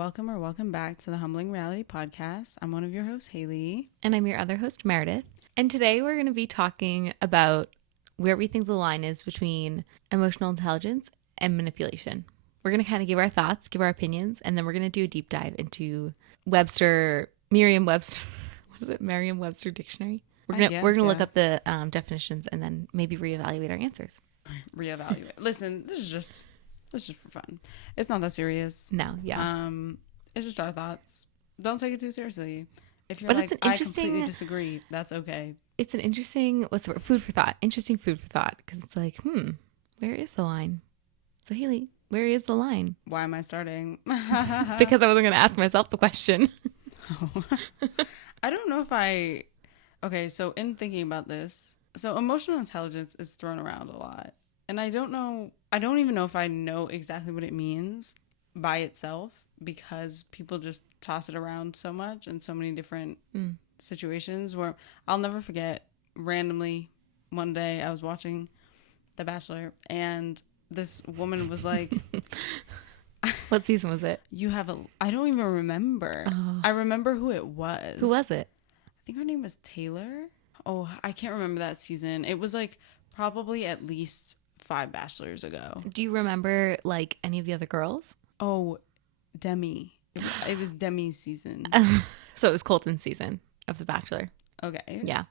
welcome back to the Humbling Reality Podcast. I'm one of your hosts, Haley. And I'm your other host, Meredith. And today we're going to be talking about where we think the line is between emotional intelligence and manipulation. We're going to kind of give our thoughts, give our opinions, and then we're going to do a deep dive into Merriam-Webster Dictionary. We're gonna look up the definitions and then maybe reevaluate our answers. Reevaluate. Listen, this is just for fun. It's not that serious. No, yeah. It's just our thoughts. Don't take it too seriously. If you're But like, I completely disagree, that's okay. It's an interesting, food for thought. Interesting food for thought, because it's like, where is the line? So Haley, where is the line? Why am I starting? Because I wasn't going to ask myself the question. I don't know if okay, so in thinking about this, so emotional intelligence is thrown around a lot. And I don't even know if I know exactly what it means by itself, because people just toss it around so much in so many different situations. Where I'll never forget, randomly one day I was watching The Bachelor and this woman was like, what season was it? I don't even remember. Oh. I remember who it was. Who was it? I think her name was Taylor. Oh, I can't remember that season. It was like probably at least 5 Bachelors ago. Do you remember like any of the other girls? Oh, Demi. It was Demi's season. So it was Colton's season of The Bachelor. Okay. Yeah.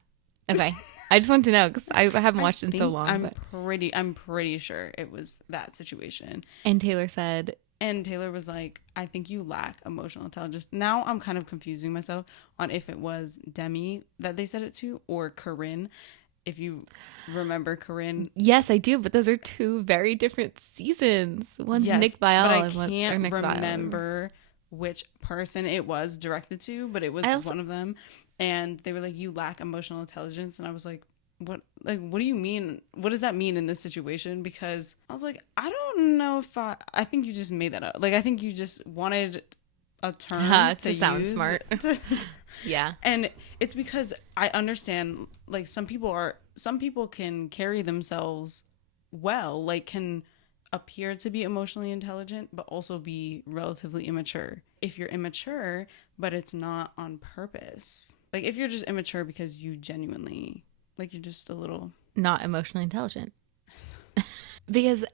Okay. I just wanted to know because I haven't watched it in so long. I'm pretty sure it was that situation. And Taylor said. And Taylor was like, I think you lack emotional intelligence. Now I'm kind of confusing myself on if it was Demi that they said it to or Corinne. If you remember Corinne. Yes, I do. But those are 2 very different seasons. One's Nick Viall. But I can't remember which person it was directed to, but it was one of them. And they were like, you lack emotional intelligence. And I was like, what do you mean? What does that mean in this situation? Because I was like, I don't know if I think you just made that up. Like, I think you just wanted a term to sound smart. Yeah. And it's because I understand, like, some people can carry themselves well, like can appear to be emotionally intelligent, but also be relatively immature. If you're immature, but it's not on purpose. Like, if you're just immature because you genuinely, like, you're just a little... Not emotionally intelligent. Because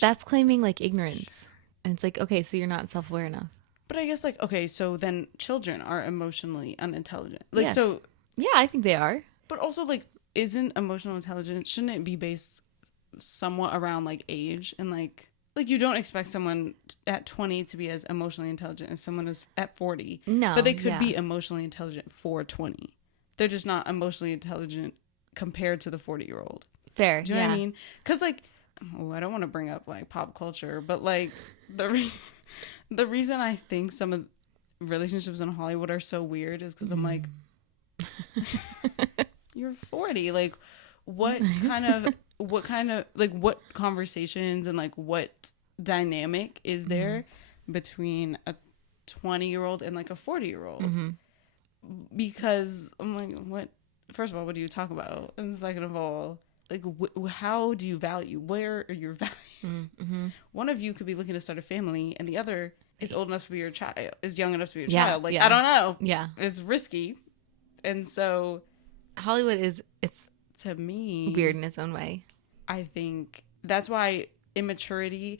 that's claiming, like, ignorance. And it's like, okay, so you're not self-aware enough. But I guess, like, okay, so then children are emotionally unintelligent. Like, yes. So... Yeah, I think they are. But also, like, isn't emotional intelligence, shouldn't it be based somewhat around, like, age? And, like, you don't expect someone at 20 to be as emotionally intelligent as someone is at 40. No. But they could be emotionally intelligent for 20. They're just not emotionally intelligent compared to the 40-year-old. Fair. Do you know what I mean? Because, like, I don't want to bring up, like, pop culture, but, like, the reason I think some of relationships in Hollywood are so weird is because I'm like, you're 40. Like, what kind of, like, what conversations and, like, what dynamic is there between a 20-year-old and, like, a 40-year-old? Mm-hmm. Because I'm like, what? First of all, what do you talk about? And second of all, like, how do you value? Where are your values? Mm-hmm. One of you could be looking to start a family, and the other is old enough to be your child, is young enough to be your child. Like, I don't know. Yeah. It's risky. And so Hollywood it's to me weird in its own way. I think that's why immaturity,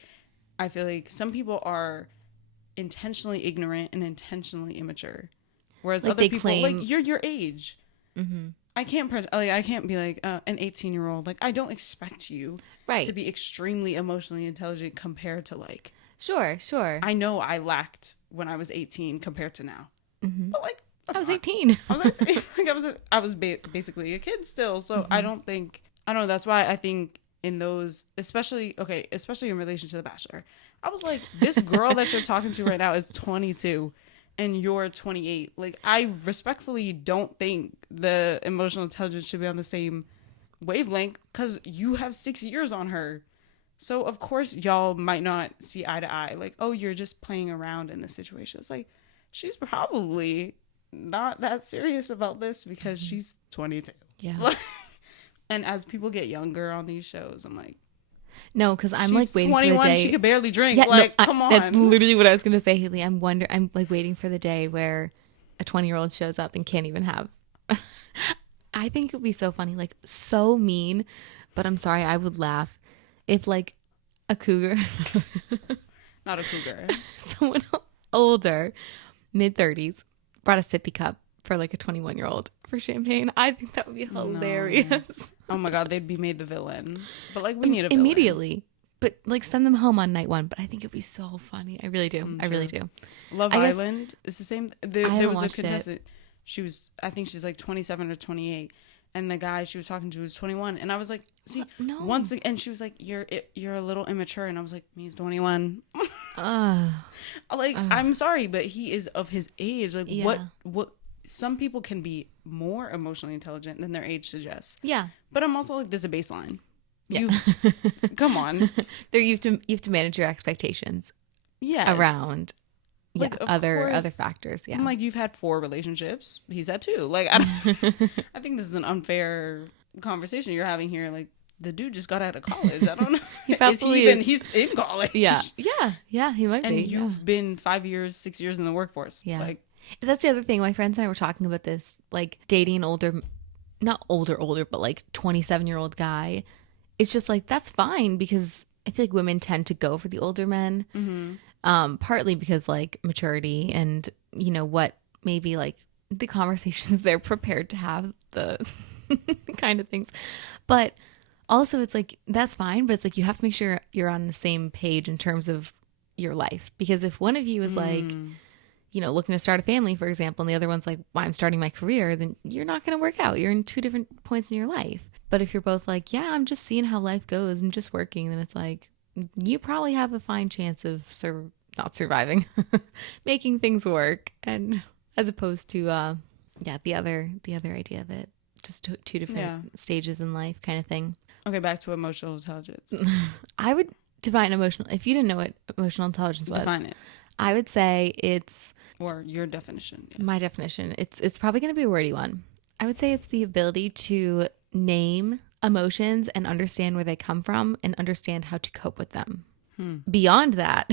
I feel like some people are intentionally ignorant and intentionally immature. Whereas like other people, like, you're your age. Mm-hmm. I can't be like an 18-year-old. Like, I don't expect you to be extremely emotionally intelligent compared to, like... Sure. I know I lacked when I was 18 compared to now. Mm-hmm. But, like... I was 18. I was basically a kid still. So I don't know. That's why I think in those, especially in relation to The Bachelor, I was like, this girl that you're talking to right now is 22 and you're 28. Like, I respectfully don't think the emotional intelligence should be on the same wavelength because you have 6 years on her. So of course y'all might not see eye to eye. Like, oh, you're just playing around in this situation. It's like, she's probably not that serious about this because she's 22. Yeah. And as people get younger on these shows, I'm like, No, because I'm She's like waiting for the 21. day. She could barely drink. Yeah, Like, no, come that's on. literally what I was gonna say, Haley. I'm like waiting for the day where a 20-year-old shows up and can't even have. I think it would be so funny, like so mean, but I'm sorry, I would laugh if like a cougar, Not a cougar. someone older, mid-30s, brought a sippy cup for like a 21-year-old for champagne. I think that would be hilarious. Oh my God, they'd be made the villain. But like, we need a villain. Immediately. But like send them home on night one. But I think it'd be so funny. I really do. I really do. Love I guess- Island is the same. I There haven't was a watched it. contestant. She was, I think she's like 27 or 28. And the guy she was talking to was 21. And I was like, see, No. once again, and she was like, you're a little immature. And I was like, he's 21. Like, I'm sorry, but he is of his age. Like, Yeah. what, some people can be more emotionally intelligent than their age suggests. Yeah. But I'm also like, there's a baseline. Yeah. Come on. There you have to manage your expectations Yes. around Like, yeah, of other course. factors. Yeah. I'm like, you've had 4 relationships. He's had 2. Like, I think this is an unfair conversation you're having here. Like, the dude just got out of college. I don't know. probably He's in college. yeah. Yeah, he might And be. you've been 5 years, 6 years in the workforce. Yeah. Like, That's the other thing. My friends and I were talking about this, like dating an older, not older, but like 27-year-old guy. It's just like, that's fine because I feel like women tend to go for the older men. Partly because like maturity and, you know, what maybe like the conversations they're prepared to have, the kind of things. But also it's like, that's fine. But it's like, you have to make sure you're on the same page in terms of your life. Because if one of you is like, you know, looking to start a family, for example, and the other one's like, well, I'm starting my career, then you're not going to work out. You're in 2 different points in your life. But if you're both like, yeah, I'm just seeing how life goes, I'm just working, then it's like, you probably have a fine chance of not surviving, making things work. And as opposed to, the other idea of it, just 2 different stages in life kind of thing. okay, back to emotional intelligence. I would define emotional, if you didn't know what emotional intelligence was, Define it. I would say it's, Or your definition. Yeah. my definition, it's probably going to be a wordy one. I would say it's the ability to name emotions and understand where they come from and understand how to cope with them. Beyond that,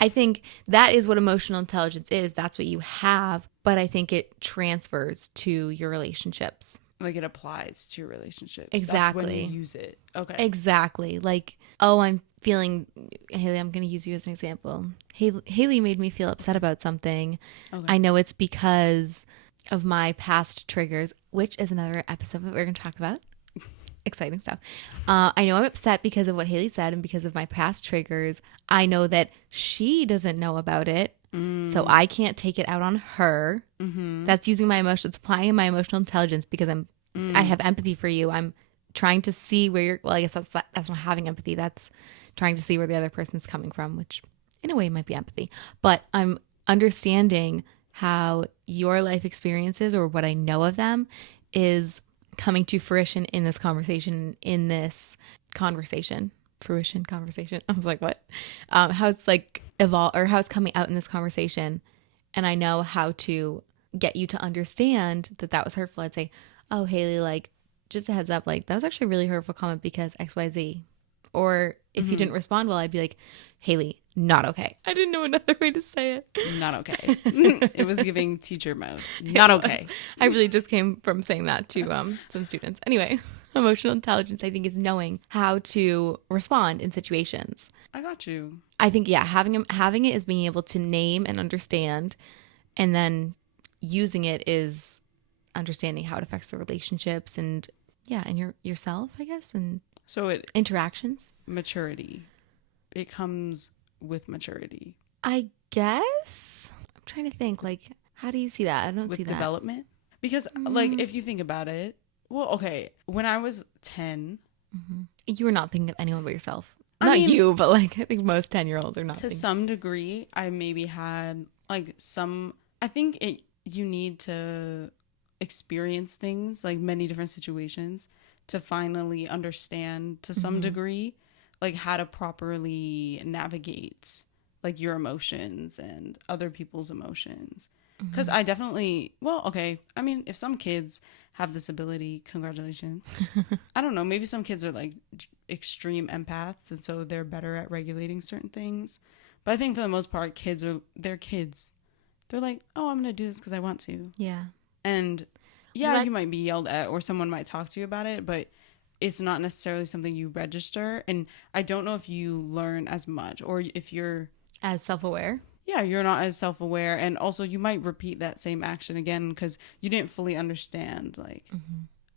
I think that is what emotional intelligence is. That's what you have, but I think it transfers to your relationships. Like, it applies to your relationships. Exactly. That's when you use it. Okay. Exactly. Like, oh, I'm feeling, Haley, I'm going to use you as an example. Haley made me feel upset about something. Okay. I know it's because of my past triggers, which is another episode that we're going to talk about. Exciting stuff. I know I'm upset because of what Haley said and because of my past triggers. I know that she doesn't know about it. So I can't take it out on her. That's using my emotions, applying my emotional intelligence because I have empathy for you. I'm trying to see where you're, well, I guess that's not having empathy. That's trying to see where the other person's coming from, which in a way might be empathy. But I'm understanding how your life experiences or what I know of them is coming to fruition in this conversation, fruition conversation. I was like, what? How it's like evolve or how it's coming out in this conversation. And I know how to get you to understand that was hurtful. I'd say, oh, Haley, like, just a heads up, like, that was actually a really hurtful comment because XYZ. Or if you didn't respond well, I'd be like, Haley, not okay. I didn't know another way to say it. Not okay. It was giving teacher mode. Not okay. I really just came from saying that to some students. Anyway, emotional intelligence, I think, is knowing how to respond in situations. I got you. I think, yeah, having it is being able to name and understand, and then using it is understanding how it affects the relationships and yourself, I guess, and So interactions. maturity. It comes with maturity. I guess. I'm trying to think, like, how do you see that? I don't With see that. development. Because, like, if you think about it, well, okay, when I was 10, You were not thinking of anyone but yourself. I Not mean, you, but like I think most 10-year-olds are not. to some degree, I maybe had, like, I think you need to experience things, like many different situations, to finally understand to some degree, like, how to properly navigate, like, your emotions and other people's emotions. Because I definitely, well, okay, I mean, if some kids have this ability, congratulations. I don't know, maybe some kids are, like, extreme empaths, and so they're better at regulating certain things. But I think for the most part, they're kids. They're like, oh, I'm gonna do this because I want to. Yeah. And yeah, you might be yelled at, or someone might talk to you about it, but it's not necessarily something you register. And I don't know if you learn as much, or if you're as self-aware. Yeah, you're not as self-aware, and also you might repeat that same action again because you didn't fully understand, like,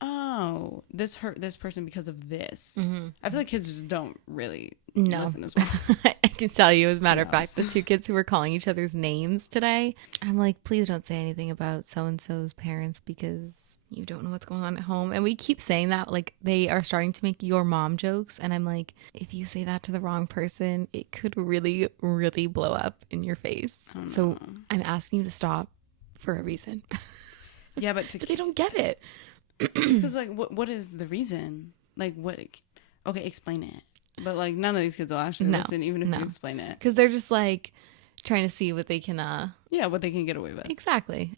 oh, this hurt this person because of this. I feel like kids just don't really listen as well. I can tell you, as a matter of fact, the two kids who were calling each other's names today, I'm like, please don't say anything about so-and-so's parents because you don't know what's going on at home. And we keep saying that, like, they are starting to make your mom jokes. And I'm like, if you say that to the wrong person, it could really, really blow up in your face. So I'm asking you to stop for a reason. Yeah, but they don't get it. It's because, like, what is the reason? Like, what? Okay, explain it. But, like, none of these kids will actually listen, even if you explain it. Because they're just, like, trying to see what they can what they can get away with. Exactly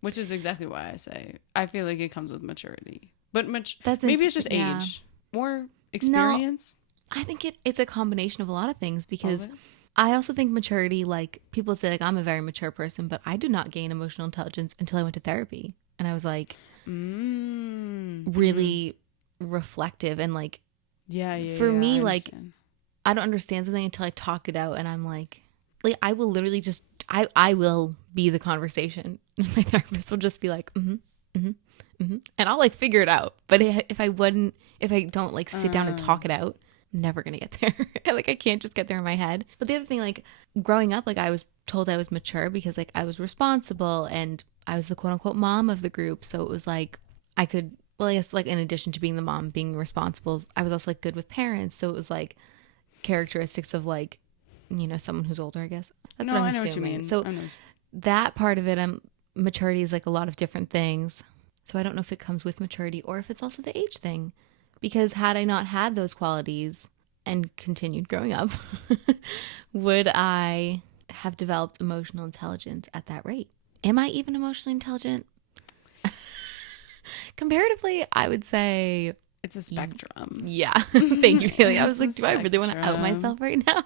Which is exactly why I say I feel like it comes with maturity, but That's maybe it's just age or experience. No, I think it's a combination of a lot of things, because I also think maturity, like, people say, like, I'm a very mature person, but I did not gain emotional intelligence until I went to therapy, and I was like really reflective, and like for me, like, I don't understand something until I talk it out, and I'm like I will literally just I will be the conversation. My therapist will just be like, and I'll, like, figure it out. But if I don't, like, sit down and talk it out, I'm never gonna get there. Like, I can't just get there in my head. But the other thing, like, growing up, like, I was told I was mature because, like, I was responsible and I was the quote unquote mom of the group. So it was like I could, well, I guess, like, in addition to being the mom, being responsible, I was also, like, good with parents. So it was like characteristics of, like, you know, someone who's older, I guess. That's what I'm assuming. What you mean. So that part of it, maturity is, like, a lot of different things. So I don't know if it comes with maturity or if it's also the age thing. Because had I not had those qualities and continued growing up, would I have developed emotional intelligence at that rate? Am I even emotionally intelligent? Comparatively, I would say it's a spectrum. Yeah. Thank you, Haley. I was like, do I really want to out myself right now?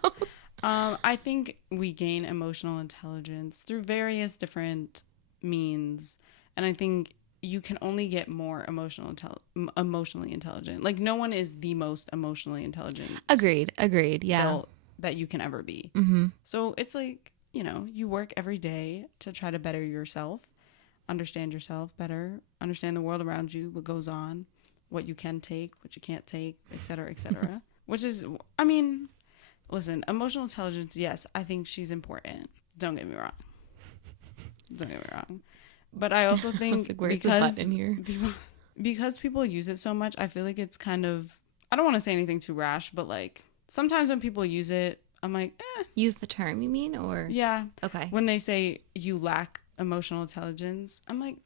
I think we gain emotional intelligence through various different means. And I think you can only get more emotionally intelligent. Like, no one is the most emotionally intelligent. Agreed. Yeah. That you can ever be. So it's like, you know, you work every day to try to better yourself, understand yourself better, understand the world around you, what goes on, what you can take, what you can't take, et cetera, which is, I mean, listen, emotional intelligence, yes, I think she's important. Don't get me wrong. But I also think because people use it so much, I feel like it's kind of, I don't want to say anything too rash, but, like, sometimes when people use it, I'm like, Use the term, you mean? Or yeah. Okay. When they say you lack emotional intelligence, I'm like,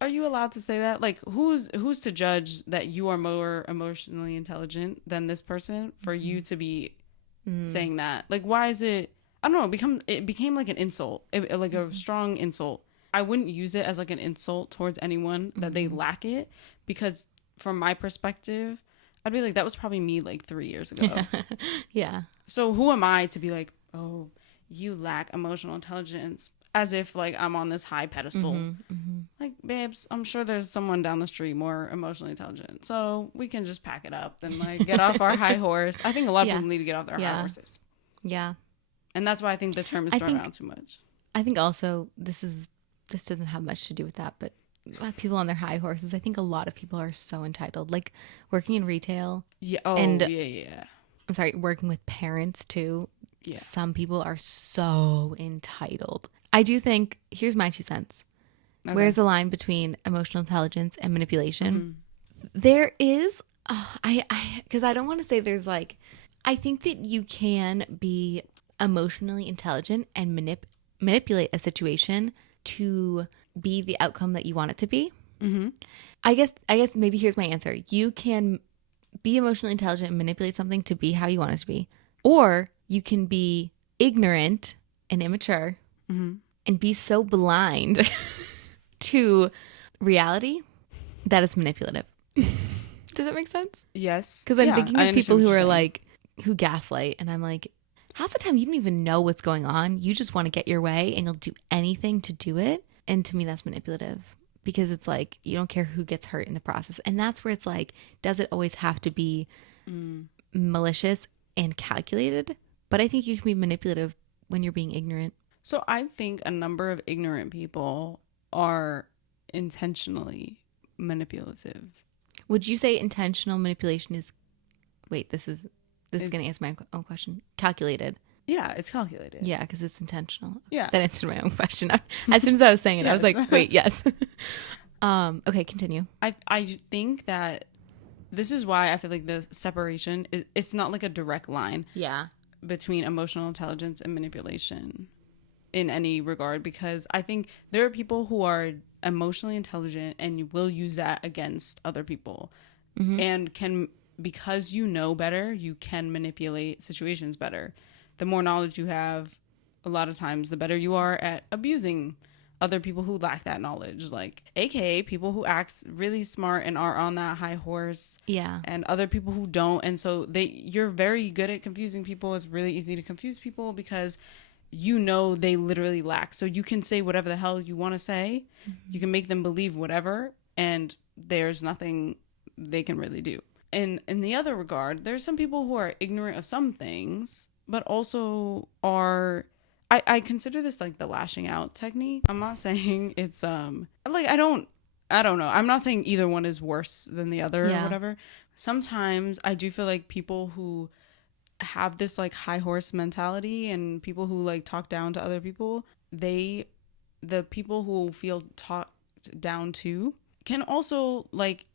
are you allowed to say that? Like, who's to judge that you are more emotionally intelligent than this person for you to be saying that? Like, why is it, I don't know, it became like an insult, like a strong insult. I wouldn't use it as, like, an insult towards anyone that they lack it, because from my perspective, I'd be like, that was probably me, like, 3 years ago. Yeah. So who am I to be like, oh, you lack emotional intelligence, as if, like, I'm on this high pedestal. Like, babes, I'm sure there's someone down the street more emotionally intelligent. So we can just pack it up and, like, get off our high horse. I think a lot of people need to get off their high horses. Yeah. And that's why I think the term is thrown around too much. I think also this doesn't have much to do with that, but people on their high horses, I think a lot of people are so entitled. Like, working in retail. Yeah. Oh, yeah. I'm sorry, working with parents too. Yeah. Some people are so entitled. I do think, here's my 2 cents. Okay. Where's the line between emotional intelligence and manipulation? There is, because I don't want to say there's, like, I think that you can be emotionally intelligent and manipulate a situation to be the outcome that you want it to be. I guess maybe here's my answer. You can be emotionally intelligent and manipulate something to be how you want it to be, or you can be ignorant and immature and be so blind to reality that it's manipulative. Does that make sense? Yes. Because I'm Yeah, thinking I of people understand what who you're are saying. like, who gaslight. And I'm like, half the time you don't even know what's going on. You just want to get your way and you'll do anything to do it. And to me, that's manipulative because it's like, you don't care who gets hurt in the process. And that's where it's like, does it always have to be malicious and calculated? But I think you can be manipulative when you're being ignorant. So I think a number of ignorant people are intentionally manipulative. Would you say intentional manipulation is, wait, this is going to answer my own question. Calculated. Yeah, it's calculated. Yeah, because it's intentional. Yeah. That answered my own question. As soon as I was saying it, I was Yes. like, wait, yes. Okay, continue. I think that this is why I feel like the separation it's not like a direct line Yeah. between emotional intelligence and manipulation in any regard, because I think there are people who are emotionally intelligent and you will use that against other people and can, because you know better, you can manipulate situations better. The more knowledge you have, a lot of times the better you are at abusing other people who lack that knowledge, like aka people who act really smart and are on that high horse, Yeah. and other people who don't. And so you're very good at confusing people. It's really easy to confuse people because you know they literally lack. So you can say whatever the hell you want to say. You can make them believe whatever, and there's nothing they can really do. And in the other regard, there's some people who are ignorant of some things, but also are, I consider this like the lashing out technique. I'm not saying it's like I don't know. I'm not saying either one is worse than the other or whatever. Sometimes I do feel like people who have this like high horse mentality and people who like talk down to other people, the people who feel talked down to can also, like,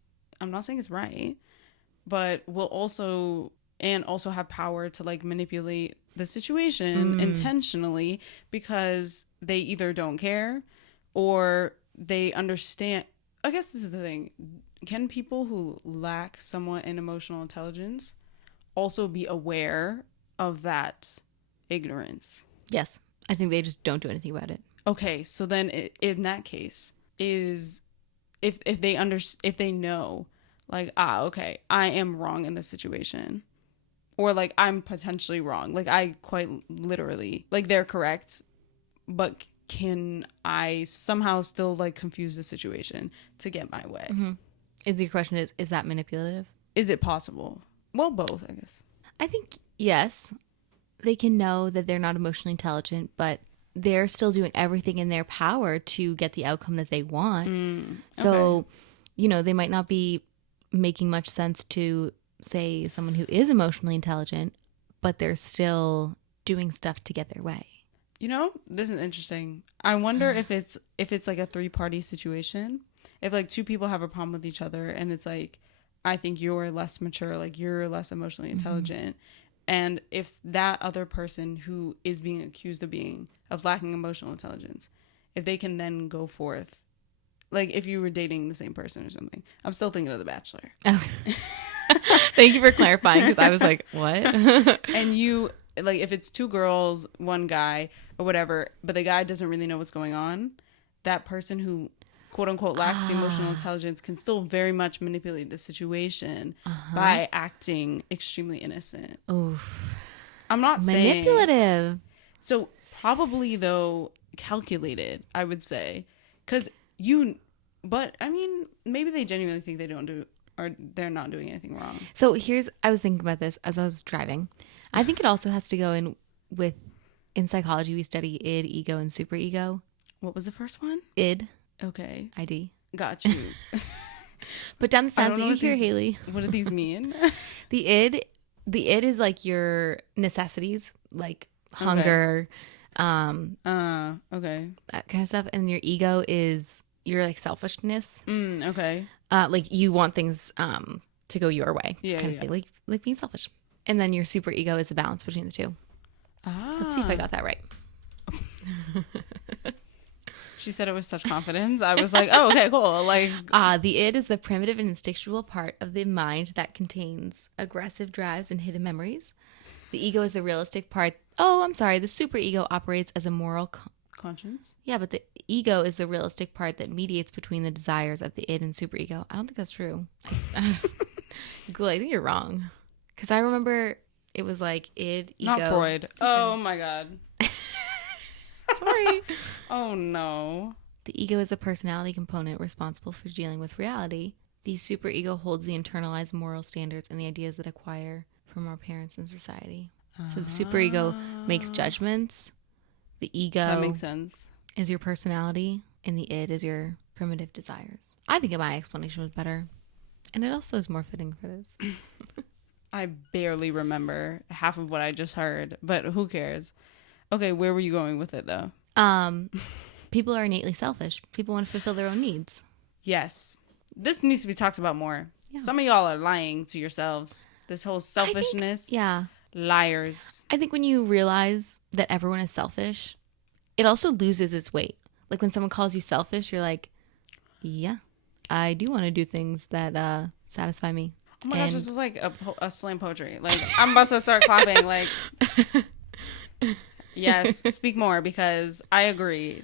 I'm not saying it's right, but will also have power to like manipulate the situation intentionally because they either don't care or they understand. I guess this is the thing. Can people who lack somewhat in emotional intelligence also be aware of that ignorance? Yes. I think they just don't do anything about it. Okay, so then in that case, is if they know, like, okay, I am wrong in this situation, or like I'm potentially wrong, like I quite literally, like they're correct, but can I somehow still like confuse the situation to get my way? Is your question is that manipulative? Is it possible? Well, both, I guess. I think yes. They can know that they're not emotionally intelligent, but they're still doing everything in their power to get the outcome that they want. So, you know, they might not be making much sense to, say, someone who is emotionally intelligent, but they're still doing stuff to get their way. You know, this is interesting. I wonder if it's like a 3-party situation. If like 2 people have a problem with each other and it's like, I think you're less mature, like you're less emotionally intelligent. And if that other person who is being accused of lacking emotional intelligence, if they can then go forth, like if you were dating the same person or something. I'm still thinking of The Bachelor. Okay. Thank you for clarifying, because I was like, what? And you, like, if it's 2 girls, 1 guy or whatever, but the guy doesn't really know what's going on, that person who quote unquote lacks the emotional intelligence can still very much manipulate the situation by acting extremely innocent. Oof. I'm not saying Manipulative. so, probably though calculated, I would say, because but I mean, maybe they genuinely think they don't do, or they're not doing anything wrong. So I was thinking about this as I was driving. I think it also has to go in psychology, we study id, ego, and superego. What was the first one? Id. Okay. ID. Got you. Put down the I sounds don't know that you what hear, Haley. What do these mean? The id is like your necessities, like hunger, Okay. that kind of stuff. And your ego is your like selfishness. Okay. Like you want things to go your way. Yeah, kind of thing. Like being selfish. And then your super ego is the balance between the two. Let's see if I got that right. She said it with such confidence. I was like, oh, okay, cool. Like, the id is the primitive and instinctual part of the mind that contains aggressive drives and hidden memories. The ego is the realistic part. Oh, I'm sorry. The superego operates as a moral Conscience. Yeah, but the ego is the realistic part that mediates between the desires of the id and superego. I don't think that's true. Cool, I think you're wrong. Because I remember it was like id, ego. Not Freud. super. Oh my god. Sorry. Oh no. The ego is a personality component responsible for dealing with reality. The superego holds the internalized moral standards and the ideas that acquire from our parents and society. So the superego makes judgments. The ego That makes sense. is your personality, and the id is your primitive desires. I think my explanation was better, and it also is more fitting for this. I barely remember half of what I just heard, but who cares? Okay, where were you going with it though? People are innately selfish. People want to fulfill their own needs. Yes. This needs to be talked about more. Yeah. Some of y'all are lying to yourselves. This whole selfishness. Yeah. Liars. I think when you realize that everyone is selfish, it also loses its weight. Like when someone calls you selfish, you're like, yeah, I do want to do things that satisfy me. Oh my gosh, this is like a slam poetry. Like, I'm about to start clapping. Like, yes, speak more, because I agree.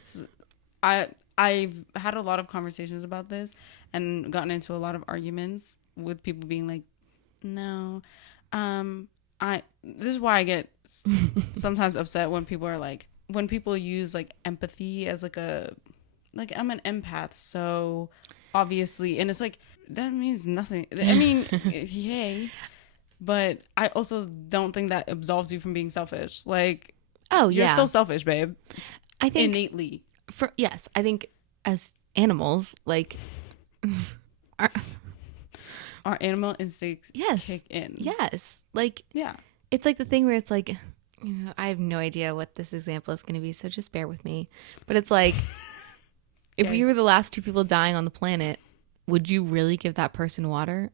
I've had a lot of conversations about this and gotten into a lot of arguments with people being like, no, this is why I get sometimes upset when people are like, when people use like empathy as like I'm an empath, so obviously, and it's like, that means nothing. I mean, yay. But I also don't think that absolves you from being selfish. Like, Oh, you're yeah. still selfish, babe. I think Innately. yes, I think as animals, like, Our animal instincts Yes. kick in. yes, like Yeah. it's like the thing where it's like, I have no idea what this example is going to be, so just bear with me. But it's like, if Okay. we were the last two people dying on the planet, would you really give that person water?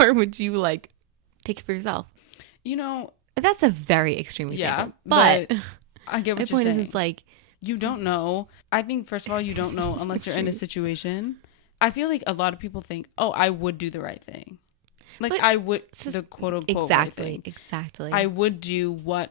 Or would you like take it for yourself? You know, That's a very extreme Yeah, example. But I get my what you're point saying. is, it's like, You don't know. I think, first of all, you don't know It's unless you're in a extreme. situation. I feel like a lot of people think, oh, I would do the right thing. Like, But I would, this is- the quote unquote right thing. exactly. I would do what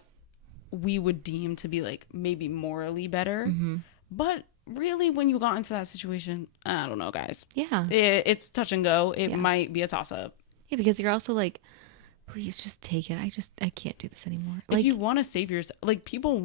we would deem to be like maybe morally better. Mm-hmm. But really, when you got into that situation, I don't know, guys. Yeah. It's touch and go. It Yeah. might be a toss up. Yeah, because you're also like, please just take it. I can't do this anymore. If you want to save yourself, like people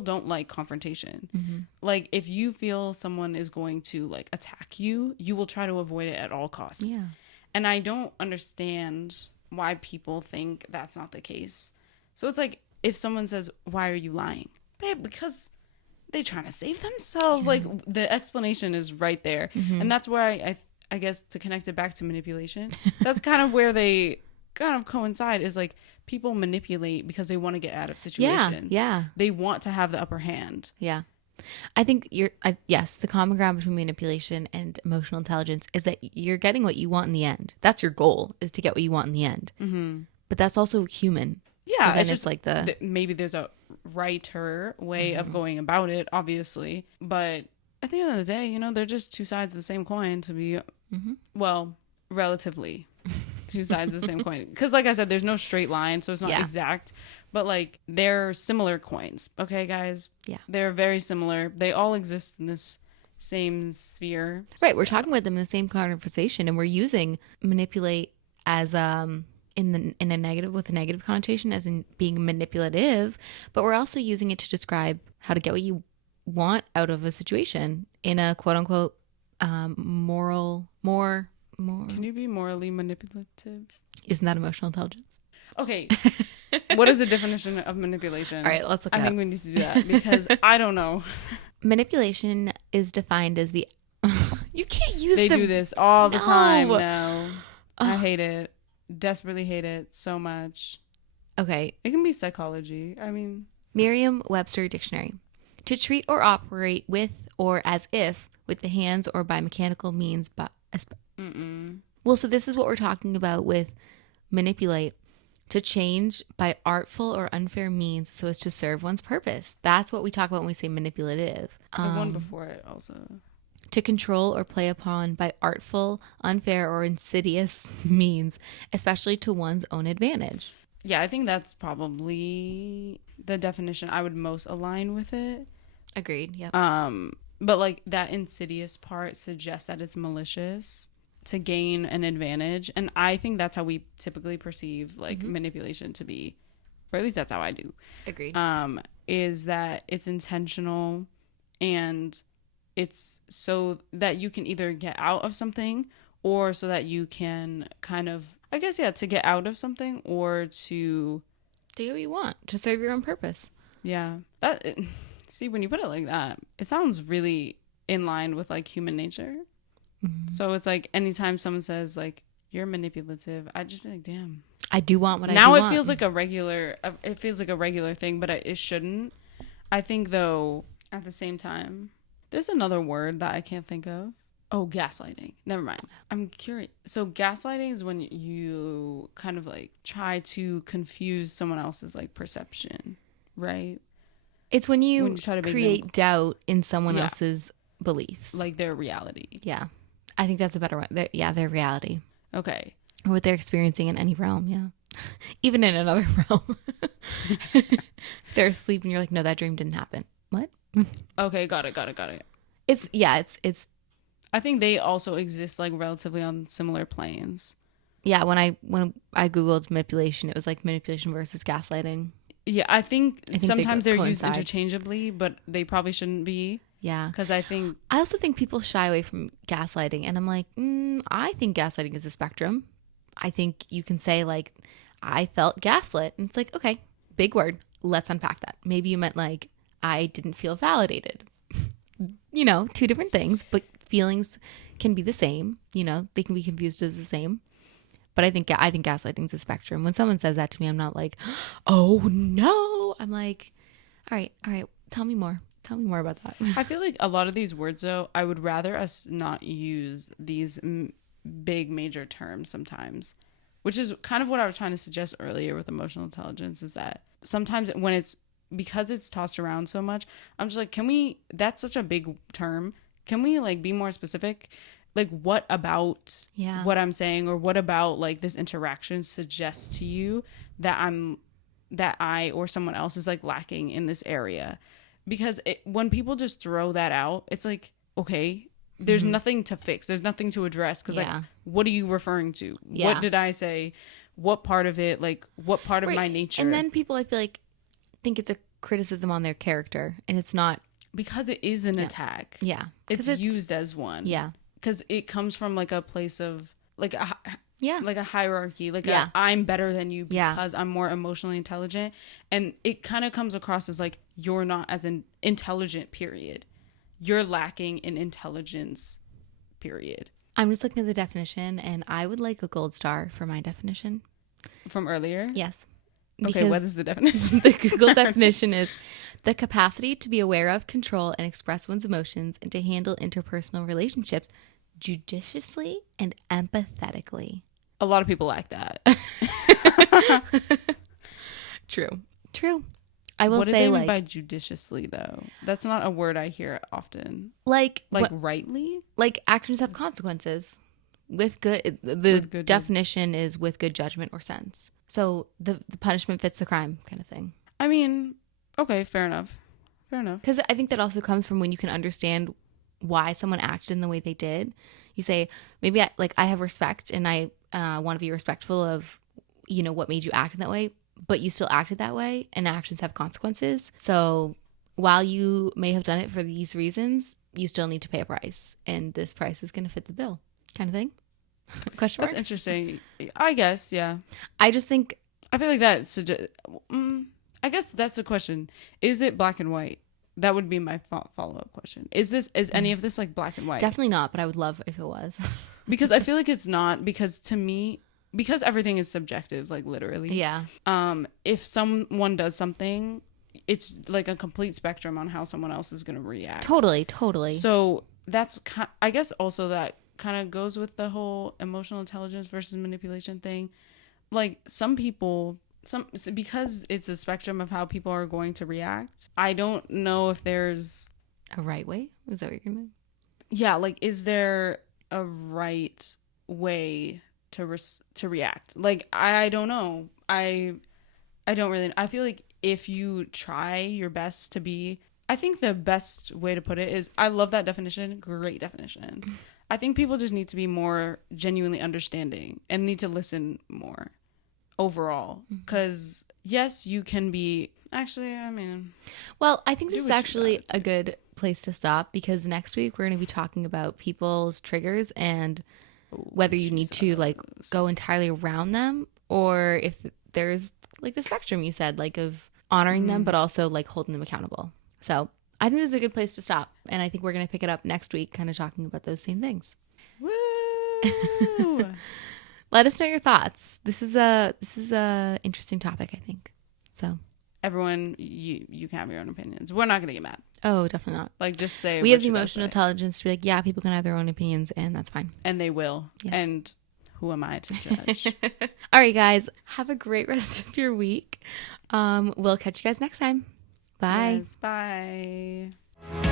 don't like confrontation. Mm-hmm. Like if you feel someone is going to like attack you, you will try to avoid it at all costs. Yeah. And I don't understand why people think that's not the case. So it's like if someone says, "Why are you lying?" Babe, because they're trying to save themselves. Like the explanation is right there. Mm-hmm. And that's where I guess to connect it back to manipulation, that's kind of where they kind of coincide, is like people manipulate because they want to get out of situations. Yeah. They want to have the upper hand. Yeah. I think yes, the common ground between manipulation and emotional intelligence is that you're getting what you want in the end. That's your goal, is to get what you want in the end. Mm-hmm. But that's also human. Yeah, So then it's it's just like the, maybe there's a righter way of going about it, obviously. But at the end of the day, they're just two sides of the same coin, to be, well, relatively two sides of the same coin. Because like I said, there's no straight line, so it's not Yeah. exact. But like they're similar coins. Okay, guys? Yeah. They're very similar. They all exist in this same sphere. right, we're So- talking about them in the same conversation, and we're using manipulate as in a negative, with a negative connotation, as in being manipulative, but we're also using it to describe how to get what you want out of a situation in a quote unquote more Can you be morally manipulative? isn't that emotional intelligence? Okay. What is the definition of manipulation? All right, let's look it I up. think we need to do that because I don't know. Manipulation is defined as the you can't use They the do this all the time. No. No. I hate it. Desperately hate it so much. Okay, It can be psychology. I mean, Merriam-Webster dictionary: to treat or operate with or as if with the hands or by mechanical means, but well, so this is what we're talking about with manipulate: to change by artful or unfair means so as to serve one's purpose. That's what we talk about when we say manipulative. the one before it also. To control or play upon by artful, unfair, or insidious means, especially to one's own advantage. Yeah, I think that's probably the definition I would most align with it. Agreed. Yep. But like that insidious part suggests that it's malicious to gain an advantage, and I think that's how we typically perceive like manipulation to be, or at least that's how I do. Agreed. Is that it's intentional, and it's so that you can either get out of something, or so that you can kind of, I guess, yeah, to get out of something, or to Do what you want to serve your own purpose. yeah, that see, when you put it like that, it sounds really in line with like human nature. So it's like anytime someone says like you're manipulative, I just be like, damn. I do want what I Now do it want. feels like a regular. It feels like a regular thing, but it shouldn't. I think though, at the same time, there's another word that I can't think of. Oh, gaslighting. Never mind. I'm curious. So gaslighting is when you kind of like try to confuse someone else's like perception, right? It's when you, When you try to make create doubt in someone Yeah. else's beliefs. Like their reality. Yeah. I think that's a better one. Their reality. Okay. Or what they're experiencing in any realm. Yeah. Even in another realm. They're asleep and you're like, no, that dream didn't happen. What? Okay. Got it. It's I think they also exist like relatively on similar planes. yeah. When I Googled manipulation, it was like manipulation versus gaslighting. Yeah, I think they sometimes they're used coincide. interchangeably, but they probably shouldn't be, Yeah. because I think I also think people shy away from gaslighting. And I'm like, I think gaslighting is a spectrum. I think you can say, like, I felt gaslit. And it's like, okay, big word. Let's unpack that. Maybe you meant, like, I didn't feel validated. You know, two different things, but feelings can be the same. You know, they can be confused as the same. But I think gaslighting is a spectrum. When someone says that to me, I'm not like, oh, no. I'm like, all right. Tell me more. Tell me more about that. I feel like a lot of these words, though, I would rather us not use these big major terms sometimes, which is kind of what I was trying to suggest earlier with emotional intelligence, is that sometimes when it's, because it's tossed around so much, I'm just like, that's such a big term. Can we like be more specific? Like, what about what I'm saying, or what about like this interaction suggests to you that I or someone else is like lacking in this area? Because when people just throw that out, it's like, okay, there's nothing to fix. There's nothing to address. Because like, what are you referring to? Yeah. What did I say? What part of it? Like, what part of my nature? And then people, I feel like, think it's a criticism on their character, and it's not. Because it is an attack. Yeah. It's used as one. Yeah. Because it comes from like a place of like a hierarchy, like I'm better than you because I'm more emotionally intelligent, and it kind of comes across as like you're not as an intelligent, period. You're lacking in intelligence, period. I'm just looking at the definition, and I would like a gold star for my definition. From earlier? Yes. Okay, what is the definition? The Google definition is the capacity to be aware of, control, and express one's emotions, and to handle interpersonal relationships judiciously and empathetically. A lot of people lack that. True. I will what do say, they mean like, by judiciously, though? That's not a word I hear often. like Rightly? like actions have consequences. With good, the definition is with good judgment or sense. So the punishment fits the crime, kind of thing. I mean, okay, fair enough. Because I think that also comes from when you can understand why someone acted in the way they did. You say, maybe I have respect and I want to be respectful of, you know, what made you act in that way, but you still acted that way, and actions have consequences. So while you may have done it for these reasons, you still need to pay a price, and this price is going to fit the bill, kind of thing. Question mark? That's interesting. I guess, yeah. I just think, I feel like that I guess that's the question. Is it black and white? That would be my follow-up question. Is any of this like black and white? definitely not, but I would love if it was. Because I feel like it's not, because to me, because everything is subjective, like literally. Yeah. If someone does something, it's like a complete spectrum on how someone else is going to react. Totally. So that's, I guess also that kind of goes with the whole emotional intelligence versus manipulation thing. Like some people, because it's a spectrum of how people are going to react, I don't know if there's A right way? Is that what you're going to? Yeah, like, is there a right way to react? Like, I don't know. I don't really. I feel like if you try your best to be I think the best way to put it is, I love that definition. Great definition. I think people just need to be more genuinely understanding and need to listen more overall. Because, yes, you can be... Actually, I mean... Well, I think this is what you actually gotta a good place to stop, because next week we're going to be talking about people's triggers and whether you need to like go entirely around them, or if there's like the spectrum you said, like of honoring them but also like holding them accountable. So I think this is a good place to stop, and I think we're going to pick it up next week, kind of talking about those same things. Woo! Let us know your thoughts. This is a interesting topic, I think. So Everyone, you can have your own opinions. We're not gonna get mad. oh, definitely not. Like, just say We what have the you gotta emotional say. intelligence to be like, yeah, people can have their own opinions, and that's fine. And they will. Yes. And who am I to judge? All right, guys, have a great rest of your week. We'll catch you guys next time. Bye. Yes, bye.